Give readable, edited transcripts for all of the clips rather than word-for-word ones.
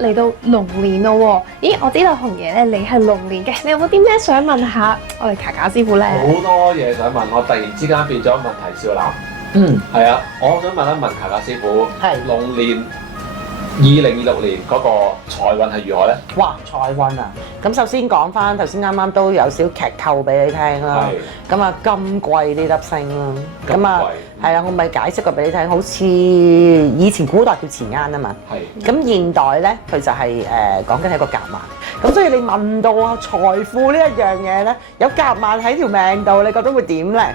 嚟到龍年咯喎，咦？我知道紅爺咧，你係龍年嘅，你有冇啲咩想問下我哋卡卡師傅咧？好多嘢想問，我突然之間變咗問題少男。係啊，我想問一問卡卡師傅，龍年2026年嗰個財運係如何咧？哇，財運啊！咁首先講翻頭先啱啱都有少劇透俾你聽啦。咁啊，金貴呢粒星啦。咁啊，係啊，我咪解釋過俾你聽，好似以前古代叫錢罌啊嘛。咁現代咧，佢就係講緊係個夾萬。咁所以你問到啊財富呢一樣嘢咧，有夾萬喺條命度，你覺得會點咧？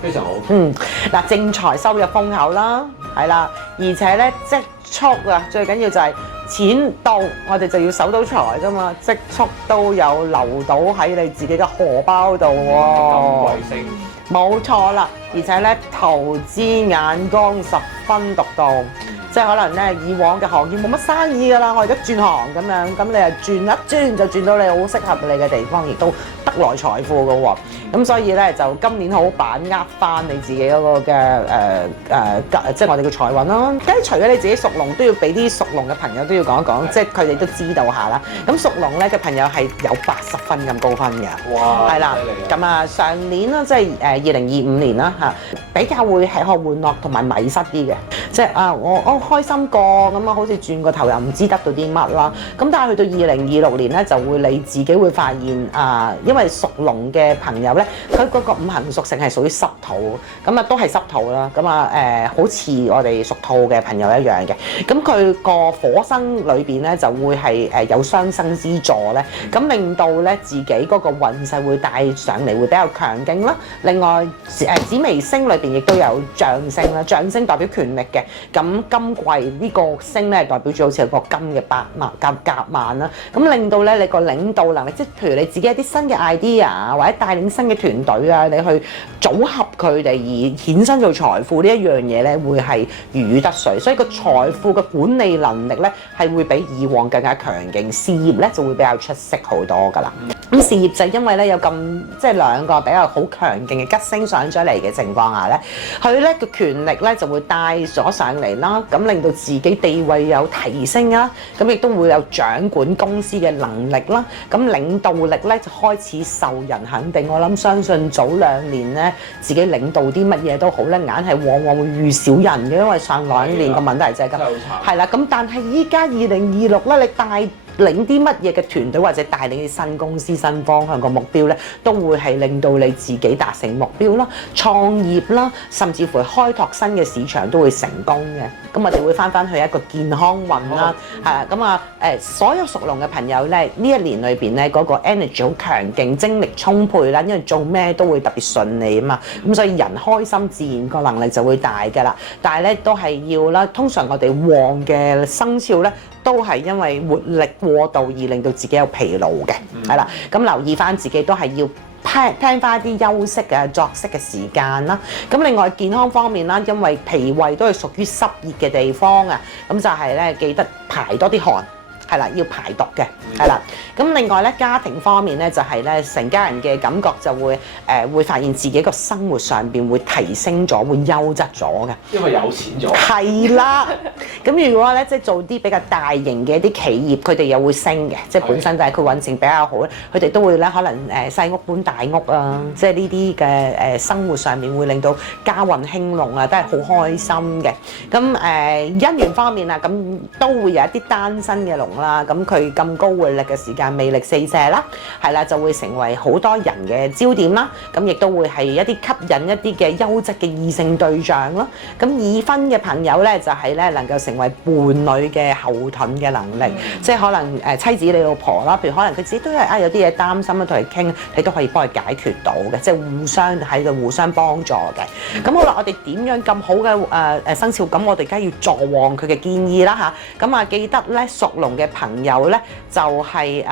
非常好。嗱，正財收入豐厚啦，係啦，而且咧積蓄啊，最緊要就係錢到，我哋就要守到財噶嘛，積蓄都有流到喺你自己嘅荷包度喎。金貴星，冇錯啦，而且咧投資眼光十分獨到。即係可能咧，以往嘅行業冇乜生意㗎啦，我而家轉行咁樣，咁你又轉一轉就轉到你好適合你嘅地方，亦都得來財富㗎喎。咁所以咧就今年好把握翻你自己嗰個嘅即係我哋嘅財運咯。跟住除咗你自己屬龍，都要俾啲屬龍嘅朋友都要講一講，即係佢哋都知道下啦。咁屬龍咧嘅朋友係有80分咁高分嘅。哇！係啦，咁啊上年啦，即係2025年啦嚇，比較會吃喝玩樂同埋迷失啲嘅，即係啊我開心過咁啊，好似轉個頭又唔知得到啲乜啦。咁但係去到2026年咧，就會你自己會發現因為屬龍嘅朋友咧，佢嗰個五行屬性係屬於濕土，咁啊都係濕土啦。咁啊好似我哋屬兔嘅朋友一樣嘅。咁佢個火星裏邊咧就會係有雙生之助咧，咁令到咧自己嗰個運勢會帶上嚟會比較強勁啦。另外紫微星裏邊亦都有象星啦，象星代表權力嘅。咁金貴呢個星咧代表住好似有個金嘅夾萬啦，咁令到咧你個領導能力，即係譬如你自己有啲新嘅 idea 或者帶領新嘅團隊啊，你去組合佢哋而衍生做財富呢一樣嘢咧，會係如魚得水，所以個財富嘅管理能力咧係會比以往更加強勁，事業咧就會比較出色好多噶啦。咁事業就因為咧有咁即係兩個比較好強勁嘅吉星上咗嚟嘅情況下咧，佢咧個權力咧就會帶咗上嚟啦，咁令到自己地位有提升啦，咁亦都會有掌管公司嘅能力啦，咁領導力咧就開始受人肯定。我諗相信早2年咧，自己領導啲乜嘢都好咧，硬係往往會遇少人嘅，因為上2年個問題就係咁，係啦。咁但係依家2026咧，你帶領啲乜嘢嘅團隊或者帶領啲新公司新方向個目標咧，都會係令到你自己達成目標啦、創業啦，甚至乎開拓新嘅市場都會成功嘅。咁我哋會翻去一個健康運啦，係啦。咁啊所有屬龍嘅朋友咧，呢一年裏邊咧嗰個 energy 好強勁，精力充沛啦，因為做咩都會特別順利啊嘛。咁所以人開心，自然個能力就會大㗎啦。但係咧都係要啦，通常我哋旺嘅生肖咧，都係因為活力過度而令到自己有疲勞嘅，係啦。咁留意翻自己都係要聽翻啲休息嘅作息嘅時間啦。咁另外健康方面啦，因為脾胃都係屬於濕熱嘅地方啊，咁就係咧記得排多啲汗。係啦，要排毒嘅，係啦。咁另外咧，家庭方面咧，就係咧，成家人嘅感覺就會會發現自己個生活上邊會提升咗，會優質咗嘅。因為有錢咗。係啦。咁如果咧，即係做啲比較大型嘅一啲企業，佢哋又會升嘅，即係本身就係佢運程比較好咧，佢哋都會咧可能細屋搬大屋啊，即係呢啲嘅生活上面會令到家運興隆啊，都係好開心嘅。咁姻緣方面啊，咁都會有一啲單身嘅龍啦，咁佢咁高活力嘅時間，魅力四射啦，係啦，就會成為好多人嘅焦點啦。咁亦都會係一啲吸引一啲嘅優質嘅異性對象啦。咁已婚嘅朋友咧，就係咧能夠成為伴侶嘅後盾嘅能力，即係可能妻子你老婆啦，譬如可能佢自己都係有啲嘢擔心啊，同佢傾，你都可以幫佢解決到嘅，即係互相喺度互相幫助嘅。咁好啦，我哋點樣咁好嘅生肖？咁我哋梗係要助旺佢嘅建議啦嚇。咁記得咧屬龍嘅朋友咧，就係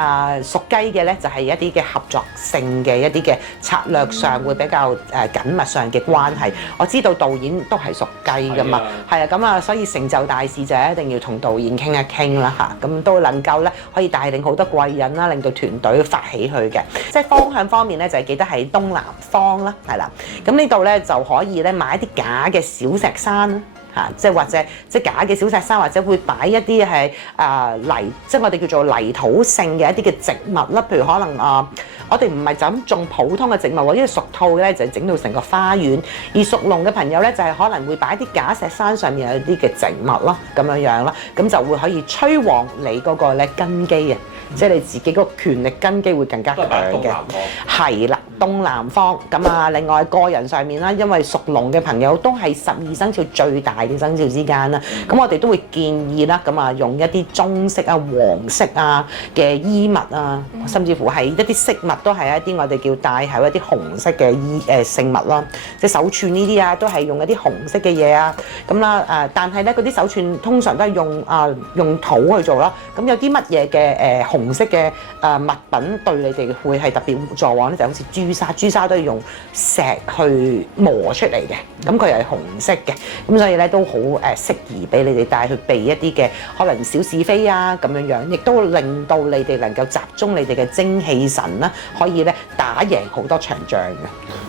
屬雞嘅咧，就係一啲嘅合作性嘅一啲嘅策略上會比較緊密上嘅關係。我知道導演都係屬雞噶嘛，係啊，咁所以成就大事就一定要同導演傾一傾啦嚇，咁都能夠咧可以帶領好多貴人啦，令到團隊發起去嘅。即係方向方面咧，就係記得喺東南方啦，係啦。咁呢度咧就可以咧買一啲假嘅小石山。嚇，即係或者即係假嘅小石山，或者會擺一啲係泥，即係我哋叫做泥土性嘅一啲嘅植物啦，譬如可能我哋唔係就咁種普通嘅植物喎，因為屬兔咧就整到成個花園，而屬龍嘅朋友咧就係可能會擺啲假石山上面有啲嘅植物啦，咁樣樣啦，咁就會可以催旺你嗰個咧根基啊，即係你自己嗰個權力根基會更加強嘅。係啦，東南方咁啊，另外個人上面啦，因為屬龍嘅朋友都係12生肖最大嘅生肖之間啦，咁我哋都會建議啦，咁啊用一啲棕色啊、黃色啊嘅衣物啊，甚至乎係一啲飾物都係一啲我哋叫戴係一啲紅色嘅飾物啦，即係手串呢啲啊，都係用一啲紅色嘅嘢啊，咁啦但係咧嗰啲手串通常都係用土去做啦，咁有啲乜嘢嘅紅色嘅物品對你哋會係特別助旺咧，就好似朱砂都係用石去磨出嚟嘅，咁佢係紅色嘅，咁所以咧都好適宜俾你哋帶去避一啲嘅可能小是非啊咁樣樣，亦都令到你哋能夠集中你哋嘅精氣神啦，可以咧打贏好多場仗嘅。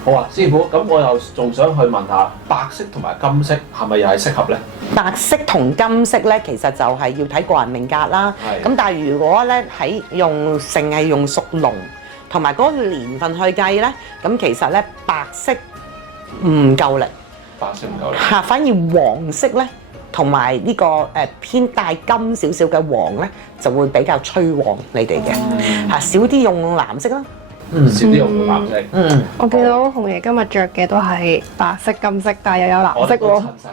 好啊，師傅，咁我又仲想去問下白色同埋金色係咪又係適合咧？白色同金色咧，其實就係要睇個人命格啦。咁但係如果咧喺淨係用屬龍同埋嗰個年份去計咧，咁其實咧白色唔夠力，白色唔夠力嚇，反而黃色咧同埋呢個偏帶金少少嘅黃咧，就會比較催旺你哋嘅嚇，少啲用藍色啦。少啲用藍色。我見到紅爺今日着嘅都係白色、金色，但係又有藍色喎。我襯晒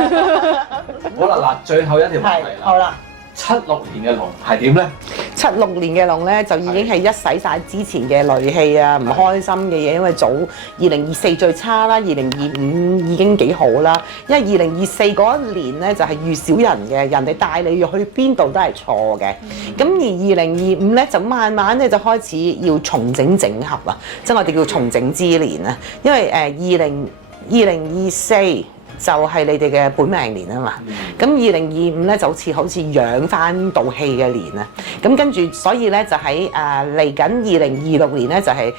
嘅。好啦，嗱，最後一條問題啦。好啦。 76年嘅龍係點咧？76年嘅龍咧就已經係一洗晒之前嘅戾氣啊、唔開心嘅嘢，因為早2024最差啦，2025已經幾好啦。因為2024嗰一年咧就係遇小人嘅，人哋帶你去邊度都係錯嘅。咁而2025咧就慢慢咧就開始要重整整合啊，即係我哋叫重整之年啊。因為2024。就係你哋嘅本命年啊嘛，咁2025咧就好似養翻道氣嘅年啊，咁跟住所以咧就喺嚟緊2026年咧就係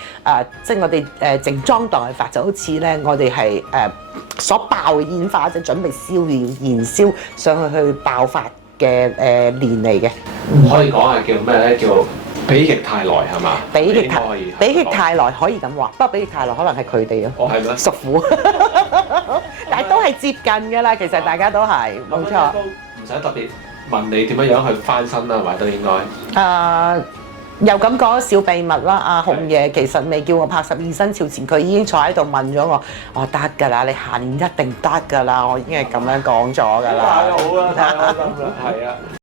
即係我哋靜裝待發，就好似咧我哋係所爆嘅煙花，即係準備燃燒上去爆發嘅年嚟嘅。可以講係叫咩咧？叫比極泰來係嘛？比極泰來可以咁話，不過比極泰來可能係佢哋咯。哦，係咩？屬虎，但係都係接近㗎啦。其實大家都係冇錯。都唔使特別問你點樣去翻身啦，係咪都應該？又咁講小秘密啦，阿紅爺其實未叫我拍12生肖前，佢已經坐喺度問咗我，我得㗎啦，你下年一定得㗎啦，我已經係咁樣講咗㗎啦。太好啦，太開心啦，係啊！